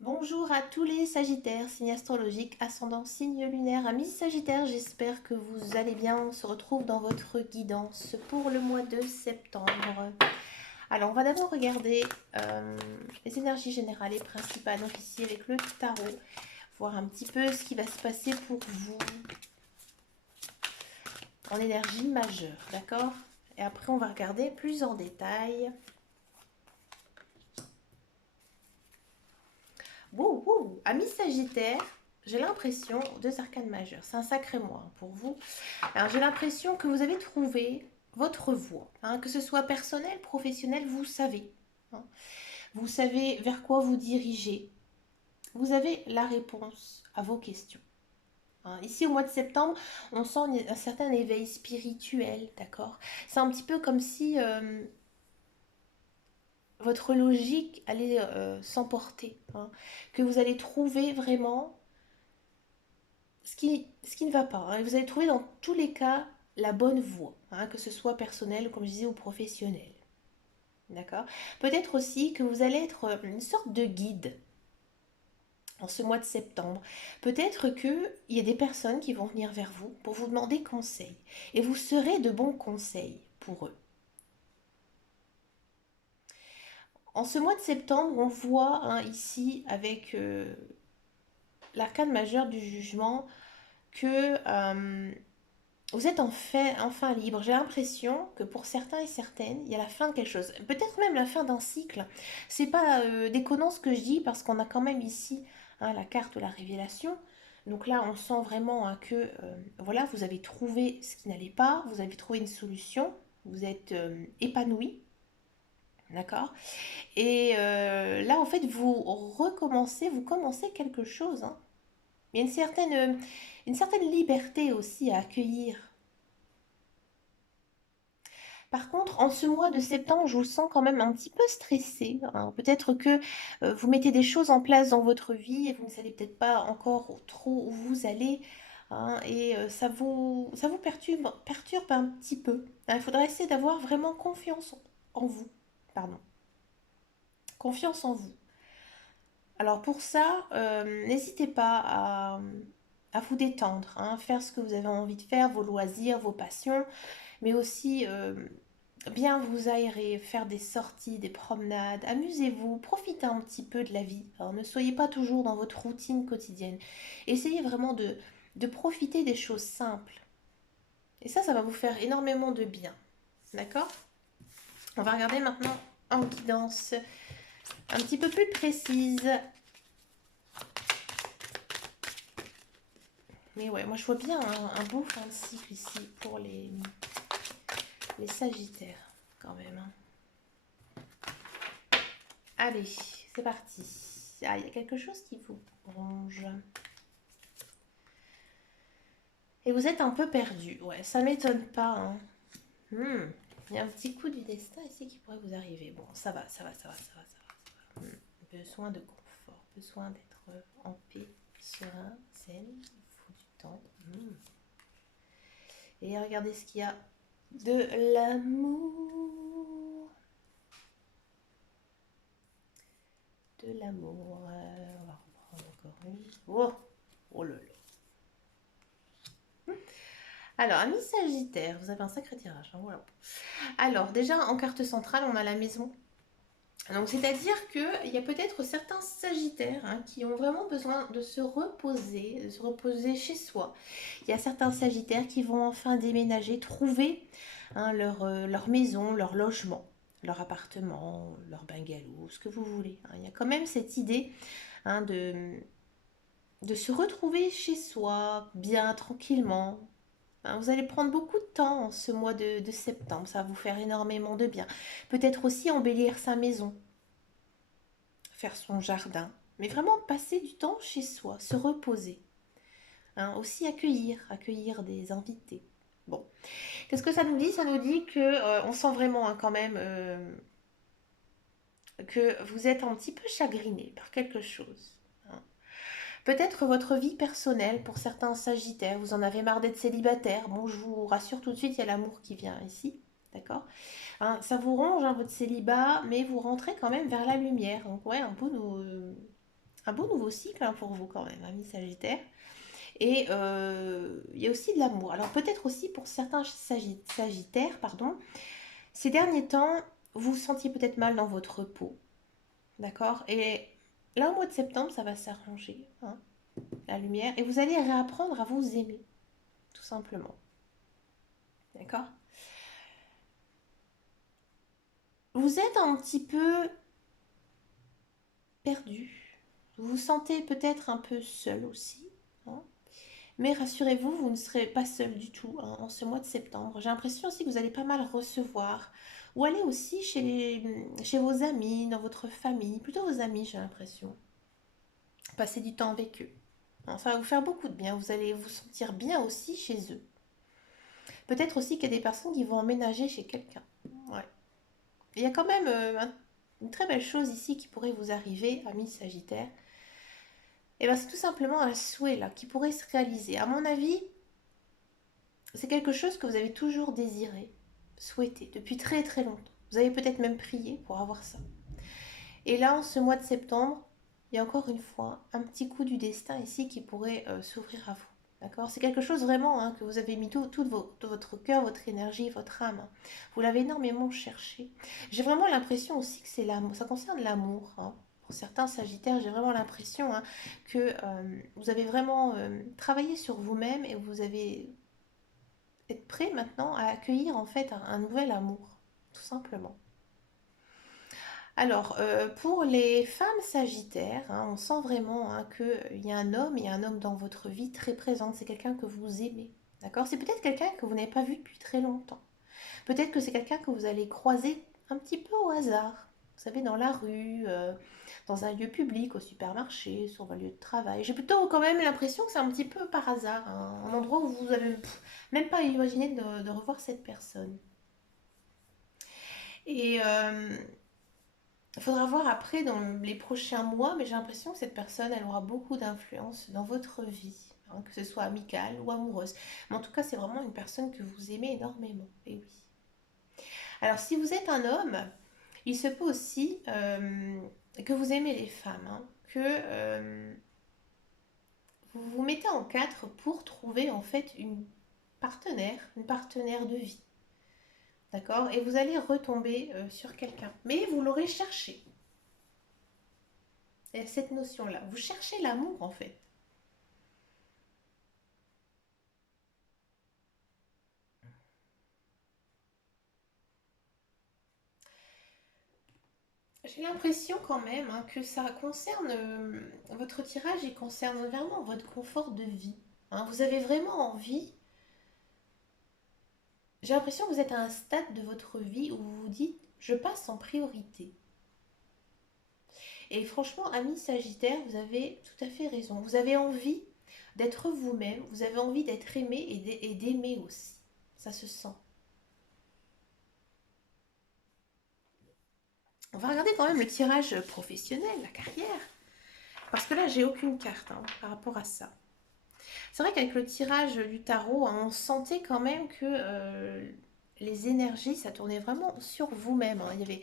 Bonjour à tous les Sagittaires, signe astrologique, ascendant, signe lunaire, amis Sagittaires, j'espère que vous allez bien. On se retrouve dans votre guidance pour le mois de septembre. Alors, on va d'abord regarder les énergies générales et principales, donc ici avec le tarot, voir un petit peu ce qui va se passer pour vous en énergie majeure, d'accord? Et après, on va regarder plus en détail. Wouh, wouh, amis Sagittaires, j'ai l'impression, deux arcanes majeures, c'est un sacré mois pour vous. Alors j'ai l'impression que vous avez trouvé votre voie, hein, que ce soit personnel, professionnel, vous savez. Hein. Vous savez vers quoi vous dirigez. Vous avez la réponse à vos questions. Hein. Ici au mois de septembre, on sent un certain éveil spirituel, d'accord. C'est un petit peu comme si votre logique allait s'emporter, hein, que vous allez trouver vraiment ce qui ne va pas. Hein. Vous allez trouver dans tous les cas la bonne voie, hein, que ce soit personnel, comme je disais, ou professionnel. D'accord. Peut-être aussi que vous allez être une sorte de guide en ce mois de septembre. Peut-être qu'il y a des personnes qui vont venir vers vous pour vous demander conseil. Et vous serez de bons conseils pour eux. En ce mois de septembre, on voit hein, ici avec l'arcane majeure du jugement que vous êtes enfin libre. J'ai l'impression que pour certains et certaines, il y a la fin de quelque chose. Peut-être même la fin d'un cycle. C'est pas déconnant ce que je dis parce qu'on a quand même ici hein, la carte de la révélation. Donc là, on sent vraiment hein, que voilà, vous avez trouvé ce qui n'allait pas, vous avez trouvé une solution, vous êtes épanoui, d'accord. Et là, en fait, vous commencez quelque chose. Hein. Il y a une certaine liberté aussi à accueillir. Par contre, en ce mois de septembre, je vous sens quand même un petit peu stressé. Hein. Peut-être que vous mettez des choses en place dans votre vie et vous ne savez peut-être pas encore trop où vous allez. Hein, et ça vous perturbe un petit peu. Hein. Il faudra essayer d'avoir vraiment confiance en vous. Pardon. Confiance en vous. Alors pour ça, n'hésitez pas à vous détendre, hein, faire ce que vous avez envie de faire, vos loisirs, vos passions, mais aussi bien vous aérer, faire des sorties, des promenades, amusez-vous, profitez un petit peu de la vie. Alors, ne soyez pas toujours dans votre routine quotidienne. Essayez vraiment de profiter des choses simples. Et ça va vous faire énormément de bien. D'accord? On va regarder maintenant en guidance un petit peu plus précise. Mais ouais, moi je vois bien un beau fin de cycle ici pour les Sagittaires quand même. Hein. Allez, c'est parti. Ah, il y a quelque chose qui vous ronge. Et vous êtes un peu perdu. Ouais, ça m'étonne pas. Hein. Il y a un petit coup du destin ici qui pourrait vous arriver. Bon, ça va, ça va, ça va, ça va, ça va. Besoin de confort, besoin d'être en paix, serein, zen. Il faut du temps. Et regardez ce qu'il y a de l'amour. De l'amour. On va reprendre encore une. Oh, oh là là. Alors, amis Sagittaire, vous avez un sacré tirage. Hein, voilà. Alors, déjà, en carte centrale, on a la maison. Donc, c'est-à-dire qu'il y a peut-être certains Sagittaires hein, qui ont vraiment besoin de se reposer chez soi. Il y a certains Sagittaires qui vont enfin déménager, trouver hein, leur maison, leur logement, leur appartement, leur bungalow, ce que vous voulez. Hein. Il y a quand même cette idée hein, de se retrouver chez soi, bien, tranquillement. Hein, vous allez prendre beaucoup de temps en ce mois de septembre, ça va vous faire énormément de bien. Peut-être aussi embellir sa maison, faire son jardin, mais vraiment passer du temps chez soi, se reposer. Hein, aussi accueillir des invités. Bon, qu'est-ce que ça nous dit? Ça nous dit que on sent vraiment hein, quand même que vous êtes un petit peu chagriné par quelque chose. Hein. Peut-être votre vie personnelle, pour certains Sagittaires, vous en avez marre d'être célibataire. Bon, je vous rassure tout de suite, il y a l'amour qui vient ici, d'accord. Hein, ça vous ronge, hein, votre célibat, mais vous rentrez quand même vers la lumière. Donc ouais, un peu un beau nouveau cycle hein, pour vous quand même, ami Sagittaire. Et il y a aussi de l'amour. Alors peut-être aussi pour certains Sagittaires, pardon, ces derniers temps, vous vous sentiez peut-être mal dans votre peau, d'accord? Et là, au mois de septembre, ça va s'arranger, hein, la lumière, et vous allez réapprendre à vous aimer, tout simplement, d'accord? Vous êtes un petit peu perdu, vous vous sentez peut-être un peu seul aussi, hein. Mais rassurez-vous, vous ne serez pas seul du tout hein, en ce mois de septembre. J'ai l'impression aussi que vous allez pas mal recevoir. Ou aller aussi chez vos amis, dans votre famille. Plutôt vos amis, j'ai l'impression. Passer du temps avec eux. Hein, ça va vous faire beaucoup de bien. Vous allez vous sentir bien aussi chez eux. Peut-être aussi qu'il y a des personnes qui vont emménager chez quelqu'un. Ouais. Il y a quand même une très belle chose ici qui pourrait vous arriver, amis Sagittaire. Et bien c'est tout simplement un souhait là qui pourrait se réaliser. À mon avis, c'est quelque chose que vous avez toujours désiré, souhaité, depuis très très longtemps. Vous avez peut-être même prié pour avoir ça. Et là, en ce mois de septembre, il y a encore une fois un petit coup du destin ici qui pourrait s'ouvrir à vous. D'accord? C'est quelque chose vraiment hein, que vous avez mis tout votre cœur, votre énergie, votre âme. Vous l'avez énormément cherché. J'ai vraiment l'impression aussi que c'est l'amour. Ça concerne l'amour. Hein. Pour certains Sagittaires, j'ai vraiment l'impression hein, que vous avez vraiment travaillé sur vous-même et vous avez être prêt maintenant à accueillir en fait un nouvel amour, tout simplement. Alors, pour les femmes sagittaires, hein, on sent vraiment hein, qu'il y a il y a un homme dans votre vie très présent, c'est quelqu'un que vous aimez. D'accord? C'est peut-être quelqu'un que vous n'avez pas vu depuis très longtemps. Peut-être que c'est quelqu'un que vous allez croiser un petit peu au hasard. Vous savez, dans la rue, dans un lieu public, au supermarché, sur un lieu de travail. J'ai plutôt quand même l'impression que c'est un petit peu par hasard, hein, un endroit où vous avez même pas imaginé de revoir cette personne. Et il faudra voir après dans les prochains mois, mais j'ai l'impression que cette personne, elle aura beaucoup d'influence dans votre vie, hein, que ce soit amicale ou amoureuse. Mais en tout cas, c'est vraiment une personne que vous aimez énormément. Et oui. Alors, si vous êtes un homme, il se peut aussi que vous aimez les femmes, hein, que vous vous mettez en quatre pour trouver en fait une partenaire de vie. D'accord? Et vous allez retomber sur quelqu'un. Mais vous l'aurez cherché. Et cette notion-là. Vous cherchez l'amour en fait. J'ai l'impression quand même hein, que ça concerne votre tirage, il concerne vraiment votre confort de vie. Hein. Vous avez vraiment envie. J'ai l'impression que vous êtes à un stade de votre vie où vous vous dites, je passe en priorité. Et franchement, ami Sagittaire, vous avez tout à fait raison. Vous avez envie d'être vous-même, vous avez envie d'être aimé et d'aimer aussi. Ça se sent. On va regarder quand même le tirage professionnel, la carrière. Parce que là, j'ai aucune carte hein, par rapport à ça. C'est vrai qu'avec le tirage du tarot, hein, on sentait quand même que les énergies, ça tournait vraiment sur vous-même. Hein. Il y avait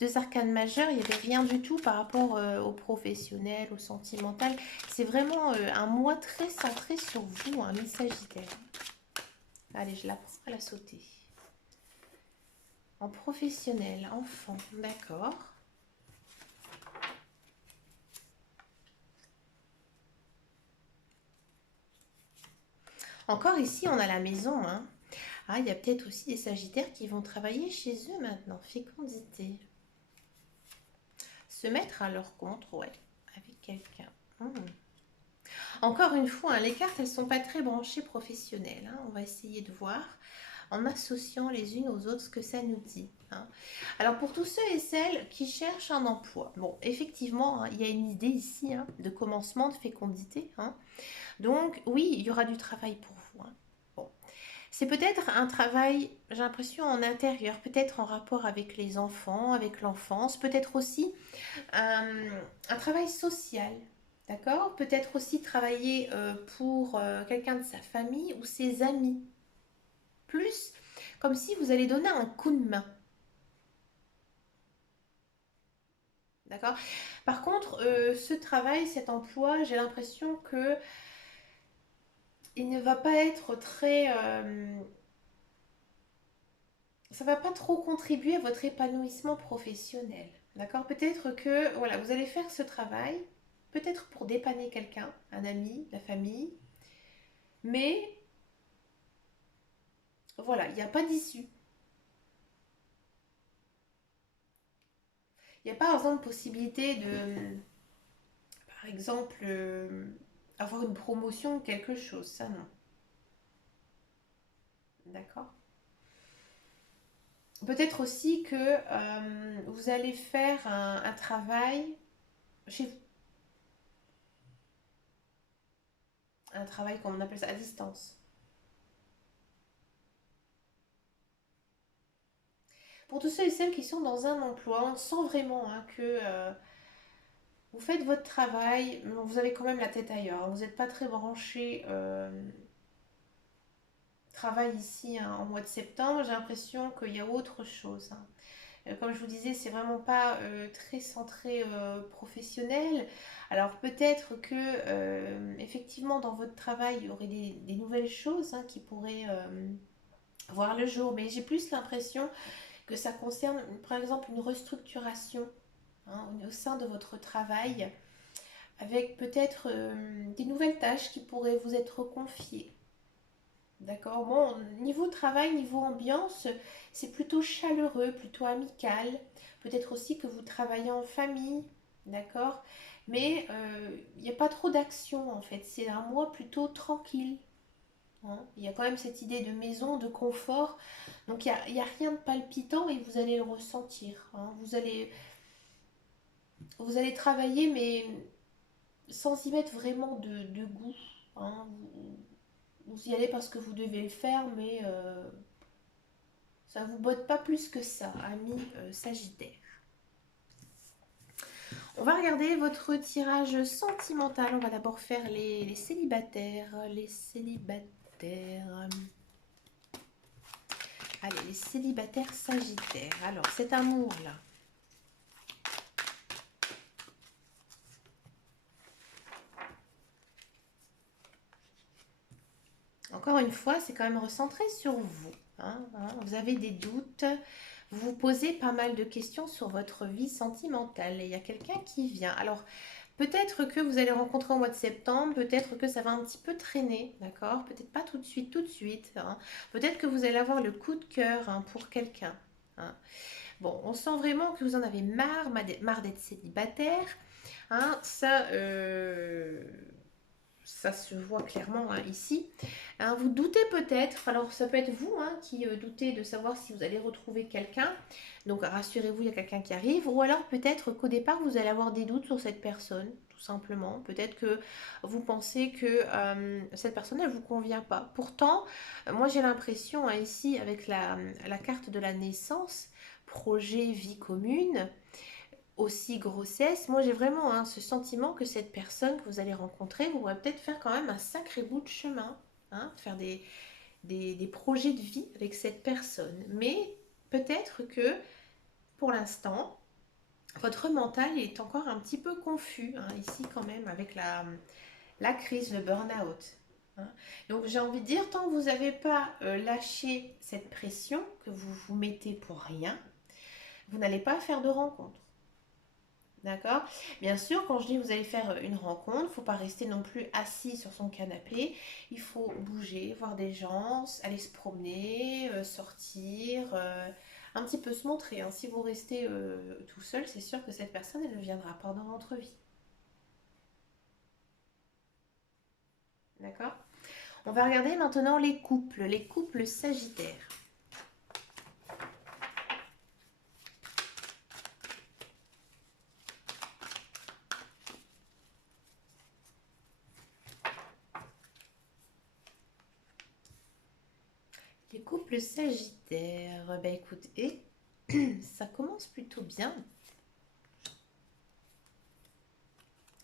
deux arcanes majeures, il n'y avait rien du tout par rapport au professionnel, au sentimental. C'est vraiment un mois très centré sur vous, un Miss Sagittaire. Allez, je la prends à la sauter. En professionnel, enfant, d'accord. Encore ici, on a la maison. Hein. Ah, il y a peut-être aussi des Sagittaires qui vont travailler chez eux maintenant. Fécondité. Se mettre à leur compte, ouais, avec quelqu'un. Encore une fois, hein, les cartes, elles sont pas très branchées professionnelles. Hein. On va essayer de voir en associant les unes aux autres ce que ça nous dit. Hein. Alors pour tous ceux et celles qui cherchent un emploi, bon, effectivement, hein, il y a une idée ici hein, de commencement de fécondité. Hein. Donc oui, il y aura du travail pour vous. Hein. Bon. C'est peut-être un travail, j'ai l'impression, en intérieur, peut-être en rapport avec les enfants, avec l'enfance, peut-être aussi un travail social, d'accord? Peut-être aussi travailler pour quelqu'un de sa famille ou ses amis. Plus comme si vous allez donner un coup de main, D'accord? Par contre, ce travail, cet emploi, j'ai l'impression que il ne va pas être très... ça va pas trop contribuer à votre épanouissement professionnel. D'accord? Peut-être que voilà, vous allez faire ce travail, peut-être pour dépanner quelqu'un, un ami, la famille, mais voilà, il n'y a pas d'issue. Il n'y a pas, par exemple, possibilité de, par exemple, avoir une promotion ou quelque chose. Ça, non. D'accord? Peut-être aussi que vous allez faire un travail chez vous. Un travail, comme on appelle ça, à distance. Pour tous ceux et celles qui sont dans un emploi, on sent vraiment hein, que vous faites votre travail, mais vous avez quand même la tête ailleurs. Vous n'êtes pas très branché travail ici hein, en mois de septembre. J'ai l'impression qu'il y a autre chose. Hein. Comme je vous disais, c'est vraiment pas très centré professionnel. Alors peut-être que effectivement dans votre travail il y aurait des nouvelles choses hein, qui pourraient voir le jour, mais j'ai plus l'impression que ça concerne par exemple une restructuration hein, au sein de votre travail avec peut-être des nouvelles tâches qui pourraient vous être confiées. D'accord. Bon, niveau travail, niveau ambiance, c'est plutôt chaleureux, plutôt amical. Peut-être aussi que vous travaillez en famille, d'accord. Mais il n'y a pas trop d'action en fait. C'est un mois plutôt tranquille. Hein. Il y a quand même cette idée de maison, de confort. Donc il y a rien de palpitant et vous allez le ressentir. Hein. Vous allez travailler, mais sans y mettre vraiment de goût. Hein. Vous y allez parce que vous devez le faire, mais ça vous botte pas plus que ça, ami Sagittaire. On va regarder votre tirage sentimental. On va d'abord faire les célibataires. Les célibataires. Allez, les célibataires Sagittaires. Alors, cet amour-là. Encore une fois, c'est quand même recentré sur vous. Hein. Vous avez des doutes. Vous vous posez pas mal de questions sur votre vie sentimentale. Et il y a quelqu'un qui vient. Alors, peut-être que vous allez rencontrer au mois de septembre, peut-être que ça va un petit peu traîner, d'accord? Peut-être pas tout de suite. Hein. Peut-être que vous allez avoir le coup de cœur hein, pour quelqu'un. Hein. Bon, on sent vraiment que vous en avez marre d'être célibataire. Hein. Ça se voit clairement hein, ici. Hein, vous doutez peut-être, alors ça peut être vous hein, qui doutez de savoir si vous allez retrouver quelqu'un. Donc rassurez-vous, il y a quelqu'un qui arrive. Ou alors peut-être qu'au départ, vous allez avoir des doutes sur cette personne, tout simplement. Peut-être que vous pensez que cette personne, elle ne vous convient pas. Pourtant, moi j'ai l'impression hein, ici, avec la carte de la naissance, projet, vie commune, aussi grossesse, moi j'ai vraiment hein, ce sentiment que cette personne que vous allez rencontrer, vous pourrez peut-être faire quand même un sacré bout de chemin, hein, faire des projets de vie avec cette personne. Mais peut-être que pour l'instant, votre mental est encore un petit peu confus, hein, ici quand même, avec la crise, le burn-out. Hein. Donc j'ai envie de dire, tant que vous n'avez pas lâché cette pression que vous vous mettez pour rien, vous n'allez pas faire de rencontre. D'accord? Bien sûr, quand je dis que vous allez faire une rencontre, il ne faut pas rester non plus assis sur son canapé. Il faut bouger, voir des gens, aller se promener, sortir, un petit peu se montrer. Hein. Si vous restez tout seul, c'est sûr que cette personne, elle ne viendra pas dans votre vie. D'accord? On va regarder maintenant les couples sagittaires. Les couples sagittaires, ben écoute, et ça commence plutôt bien.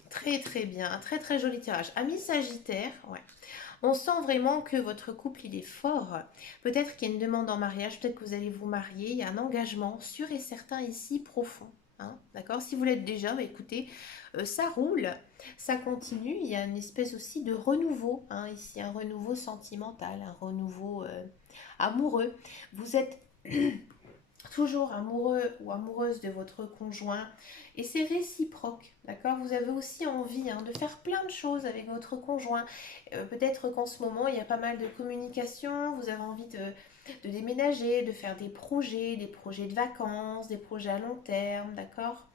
Très très bien, un très très joli tirage. Amis Sagittaire, ouais. On sent vraiment que votre couple il est fort. Peut-être qu'il y a une demande en mariage, peut-être que vous allez vous marier. Il y a un engagement sûr et certain ici profond. hein, d'accord? Si vous l'êtes déjà, bah, écoutez, ça roule, ça continue. Il y a une espèce aussi de renouveau, hein, ici, un renouveau sentimental, un renouveau amoureux. Vous êtes toujours amoureux ou amoureuse de votre conjoint et c'est réciproque, d'accord? Vous avez aussi envie, hein, de faire plein de choses avec votre conjoint. Peut-être qu'en ce moment il y a pas mal de communication, vous avez envie de déménager, de faire des projets de vacances, des projets à long terme, d'accord?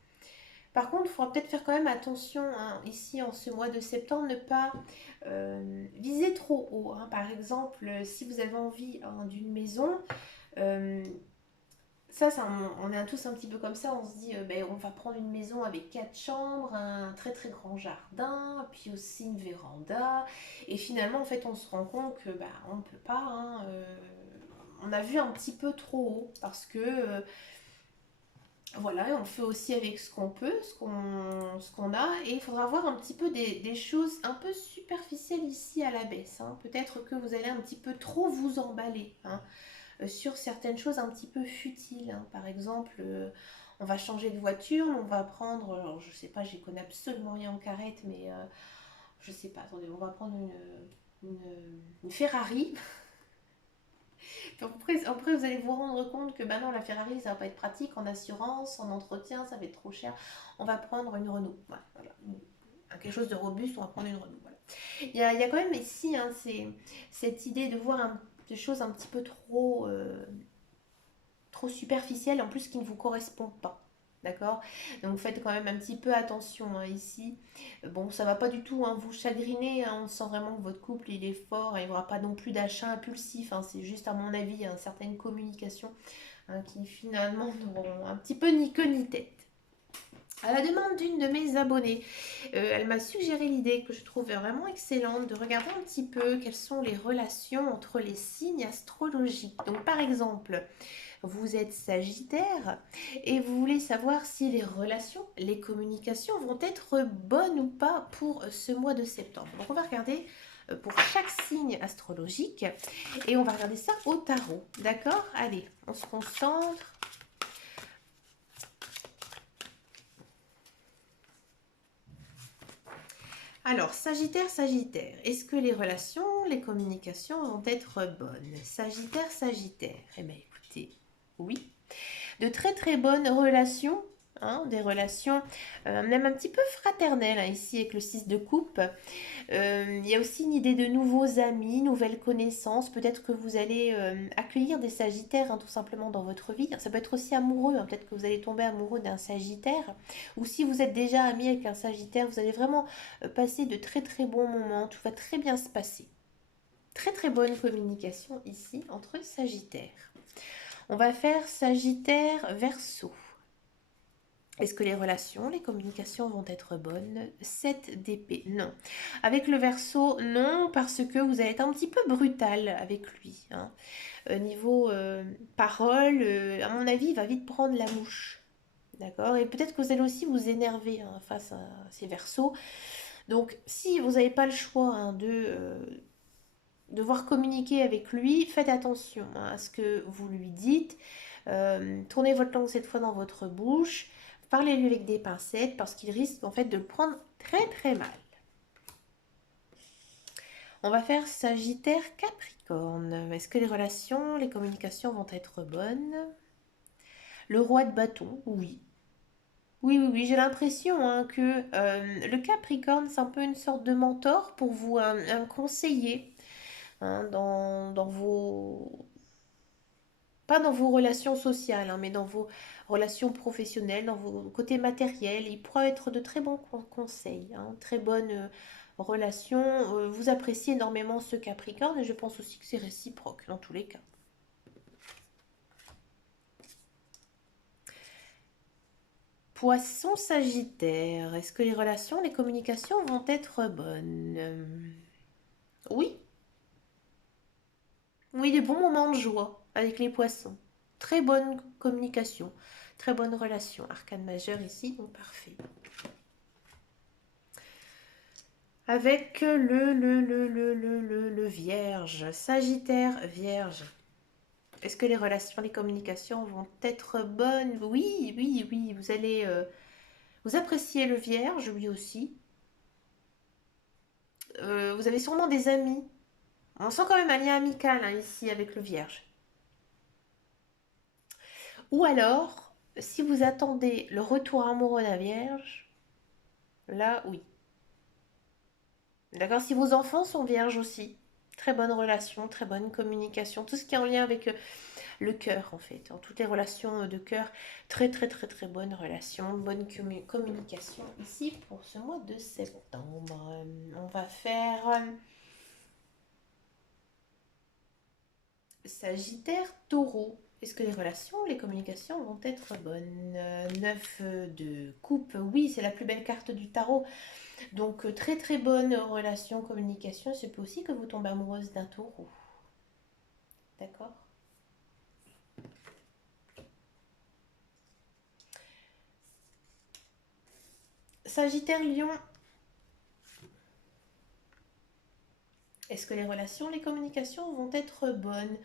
Par contre, il faudra peut-être faire quand même attention, hein, ici en ce mois de septembre, ne pas viser trop haut, hein. Par exemple, si vous avez envie, hein, d'une maison, euh, ça, on est tous un petit peu comme ça. On se dit, ben, on va prendre une maison avec 4 chambres, un très très grand jardin, puis aussi une véranda. Et finalement, en fait, on se rend compte que bah, on ne peut pas, hein, on a vu un petit peu trop haut parce que voilà, on fait aussi avec ce qu'on peut, ce qu'on a. Et il faudra voir un petit peu des choses un peu superficielles ici à la baisse, hein. Peut-être que vous allez un petit peu trop vous emballer, hein, sur certaines choses un petit peu futiles, hein. Par exemple, on va changer de voiture, on va prendre, alors je sais pas, j'y connais absolument rien en carrette, mais je sais pas, attendez, on va prendre une, une Ferrari. Après, vous allez vous rendre compte que bah non, la Ferrari, ça va pas être pratique en assurance, en entretien, ça va être trop cher. On va prendre une Renault. Voilà, voilà. Quelque chose de robuste, on va prendre une Renault. Voilà. Il y a quand même ici, hein, cette idée de voir des choses un petit peu trop superficielles, en plus qui ne vous correspondent pas. D'accord? Donc faites quand même un petit peu attention, hein, ici. Bon, ça va pas du tout, hein, vous chagriner, hein, on sent vraiment que votre couple il est fort, hein, il n'y aura pas non plus d'achat impulsif, hein, c'est juste à mon avis une certaine communication, hein, qui finalement n'auront un petit peu ni queue ni tête. À la demande d'une de mes abonnées, elle m'a suggéré l'idée que je trouvais vraiment excellente de regarder un petit peu quelles sont les relations entre les signes astrologiques. Donc par exemple, vous êtes Sagittaire et vous voulez savoir si les relations, les communications vont être bonnes ou pas pour ce mois de septembre. Donc on va regarder pour chaque signe astrologique et on va regarder ça au tarot. D'accord? Allez, on se concentre. Alors, Sagittaire, Sagittaire, est-ce que les relations, les communications vont être bonnes? Sagittaire, Sagittaire, eh bien écoutez, oui, de très très bonnes relations, hein, des relations même un petit peu fraternelles, hein, ici avec le 6 de coupe. Il y a aussi une idée de nouveaux amis, nouvelles connaissances. Peut-être que vous allez accueillir des Sagittaires, hein, tout simplement dans votre vie. Ça peut être aussi amoureux, hein. Peut-être que vous allez tomber amoureux d'un Sagittaire. Ou si vous êtes déjà ami avec un Sagittaire, vous allez vraiment passer de très très bons moments. Tout va très bien se passer. Très très bonne communication ici entre Sagittaires. On va faire Sagittaire Verseau. Est-ce que les relations, les communications vont être bonnes? 7 d'épée, non. Avec le Verseau, non, parce que vous allez être un petit peu brutal avec lui, hein. Niveau parole, à mon avis, il va vite prendre la mouche. D'accord? Et peut-être que vous allez aussi vous énerver, hein, face à ces Verseaux. Donc, si vous n'avez pas le choix, hein, de devoir communiquer avec lui, faites attention, hein, à ce que vous lui dites. Tournez votre langue cette fois dans votre bouche. Parlez-lui avec des pincettes parce qu'il risque en fait de le prendre très très mal. On va faire Sagittaire Capricorne. Est-ce que les relations, les communications vont être bonnes? Le roi de bâton, oui. Oui, oui, oui, j'ai l'impression, hein, que le Capricorne, c'est un peu une sorte de mentor pour vous, un conseiller, hein, dans vos, pas dans vos relations sociales, hein, mais dans vos relations professionnelles, dans vos côtés matériels. Il pourra être de très bons conseils, hein, très bonnes relations. Vous appréciez énormément ce Capricorne et je pense aussi que c'est réciproque dans tous les cas. Poisson Sagittaire, est-ce que les relations, les communications vont être bonnes? Oui, oui, des bons moments de joie avec les poissons. Très bonne communication, très bonne relation. Arcane majeur ici, donc parfait. Avec le Vierge, Sagittaire, Vierge. Est-ce que les relations, les communications vont être bonnes? Oui, oui, oui. Vous allez vous apprécier le vierge, lui aussi. Vous avez sûrement des amis. On sent quand même un lien amical hein, ici avec le vierge. Ou alors, si vous attendez le retour amoureux d'un vierge, là, oui. D'accord? Si vos enfants sont vierges aussi, très bonne relation, très bonne communication, tout ce qui est en lien avec le cœur en fait, en toutes les relations de cœur, très très très très bonne relation, bonne communication ici pour ce mois de septembre. On va faire Sagittaire, Taureau. Est-ce que les relations, les communications vont être bonnes? 9 de coupe, oui, c'est la plus belle carte du tarot. Donc très très bonne relation, communication. C'est peut aussi que vous tombez amoureuse d'un taureau. D'accord? Sagittaire, Lion. Est-ce que les relations, les communications vont être bonnes?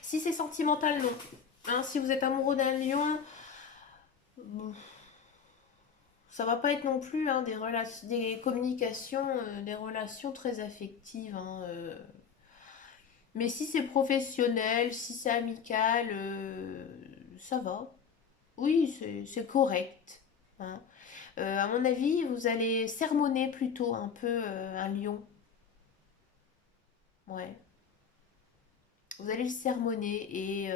Si c'est sentimental, non. Hein, si vous êtes amoureux d'un lion, ça va pas être non plus hein, des communications, des relations très affectives. Hein, mais si c'est professionnel, si c'est amical, ça va. Oui, c'est correct. Hein. À mon avis, vous allez sermonner plutôt un peu un lion. Ouais. Vous allez le sermonner et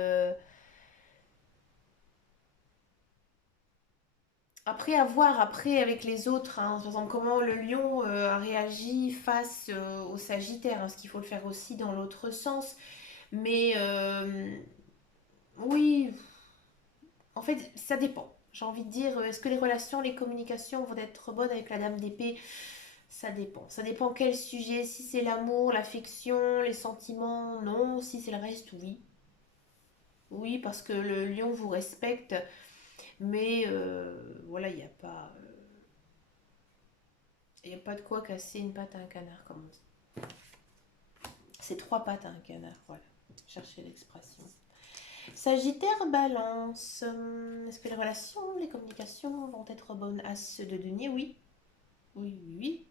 après à voir après avec les autres, hein, par exemple comment le lion a réagi face au Sagittaire, hein, parce qu'il faut le faire aussi dans l'autre sens. Mais oui, en fait ça dépend. J'ai envie de dire, est-ce que les relations, les communications vont être bonnes avec la dame d'épée? Ça dépend. Ça dépend quel sujet. Si c'est l'amour, l'affection, les sentiments, non. Si c'est le reste, oui. Oui, parce que le lion vous respecte. Mais voilà, il y a pas de quoi casser une patte à un canard, comme on dit. C'est trois pattes à un canard, voilà. Cherchez l'expression. Sagittaire, balance. Est-ce que les relations, les communications vont être bonnes? As de denier, oui. Oui, oui, oui.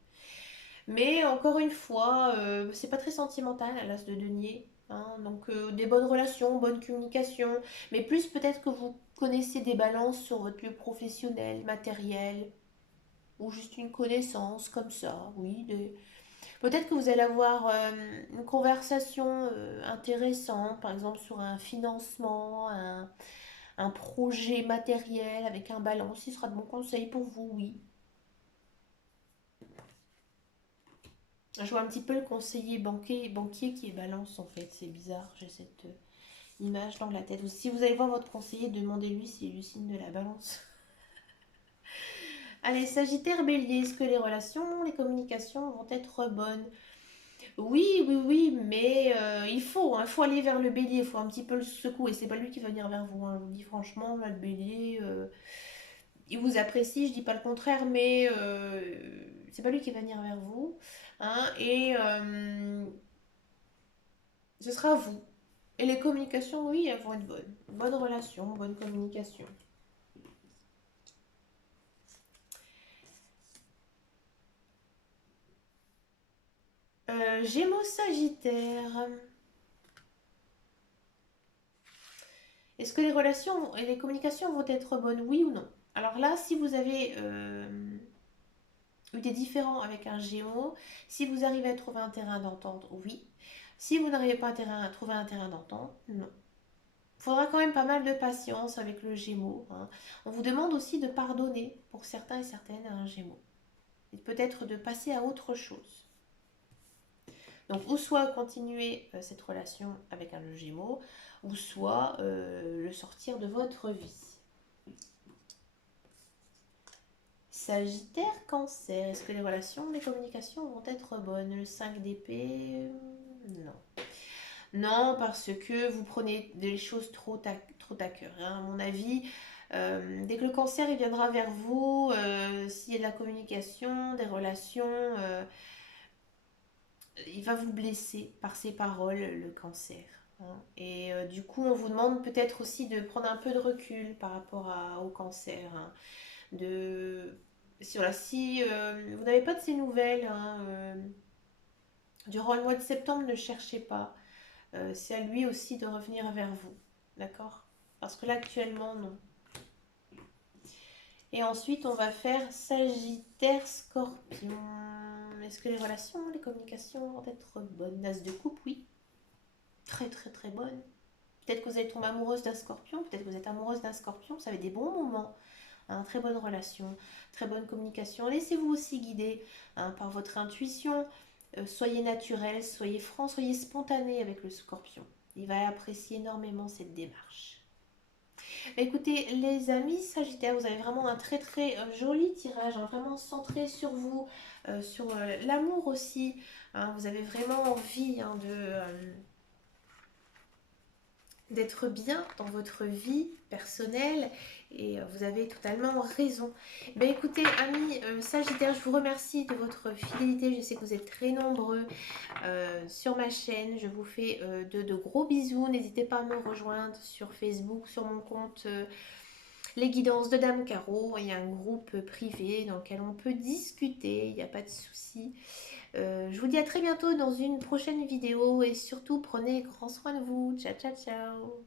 Mais encore une fois, c'est pas très sentimental, l'as de denier. Hein, donc des bonnes relations, bonne communication. Mais plus peut-être que vous connaissez des balances sur votre lieu professionnel, matériel, ou juste une connaissance comme ça, oui. Peut-être que vous allez avoir une conversation intéressante, par exemple sur un financement, un projet matériel avec un balance. Ce sera de bons conseils pour vous, oui. Je vois un petit peu le conseiller banquier qui est balance en fait. C'est bizarre, j'ai cette image dans la tête. Si vous allez voir votre conseiller, demandez-lui s'il est du signe de la balance. Allez, Sagittaire, Bélier, est-ce que les relations, les communications vont être bonnes? Oui, oui, oui, mais il faut aller vers le bélier, il faut un petit peu le secouer. C'est pas lui qui va venir vers vous, hein. Je vous dis franchement, là, le bélier, il vous apprécie, je dis pas le contraire, mais c'est pas lui qui va venir vers vous. Hein, et ce sera vous. Et les communications, oui, elles vont être bonnes. Bonne relation, bonne communication. Gémeaux, Sagittaire. Est-ce que les relations et les communications vont être bonnes, oui ou non? Alors là, si vous avez eu des différends avec un Gémeaux, si vous arrivez à trouver un terrain d'entente, oui. Si vous n'arrivez pas à trouver un terrain d'entente, non. Il faudra quand même pas mal de patience avec le Gémeaux. Hein. On vous demande aussi de pardonner pour certains et certaines à un Gémeaux. Et peut-être de passer à autre chose. Donc, ou soit continuer cette relation avec un Gémeaux, ou soit le sortir de votre vie. Sagittaire, Cancer. Est-ce que les relations, les communications vont être bonnes? Le 5 d'épée, non. Non, parce que vous prenez des choses trop à cœur. Hein. À mon avis, Dès que le cancer il viendra vers vous, s'il y a de la communication, des relations, il va vous blesser par ses paroles, le cancer, hein. Et du coup, on vous demande peut-être aussi de prendre un peu de recul par rapport au cancer, hein. De, si voilà, si vous n'avez pas de ces nouvelles, hein, durant le mois de septembre, ne cherchez pas. C'est à lui aussi de revenir vers vous, d'accord? Parce que là, actuellement, non. Et ensuite, on va faire Sagittaire, Scorpion. Est-ce que les relations, les communications vont être bonnes? As de coupe, oui. Très, très, très bonnes. Peut-être que vous allez tomber amoureuse d'un scorpion, peut-être que vous êtes amoureuse d'un scorpion, ça va être des bons moments, hein, très bonne relation, très bonne communication. Laissez-vous aussi guider, hein, par votre intuition. Soyez naturel, soyez franc, soyez spontané avec le scorpion. Il va apprécier énormément cette démarche. Écoutez, les amis Sagittaires, vous avez vraiment un très très joli tirage, hein, vraiment centré sur vous, sur l'amour aussi, hein. Vous avez vraiment envie, hein, d'être bien dans votre vie personnelle et vous avez totalement raison. Ben écoutez, amis Sagittaire, je vous remercie de votre fidélité. Je sais que vous êtes très nombreux sur ma chaîne. Je vous fais de gros bisous. N'hésitez pas à me rejoindre sur Facebook, sur mon compte Les Guidances de Dame Caro. Il y a un groupe privé dans lequel on peut discuter, il n'y a pas de souci. Je vous dis à très bientôt dans une prochaine vidéo et surtout prenez grand soin de vous. Ciao, ciao, ciao.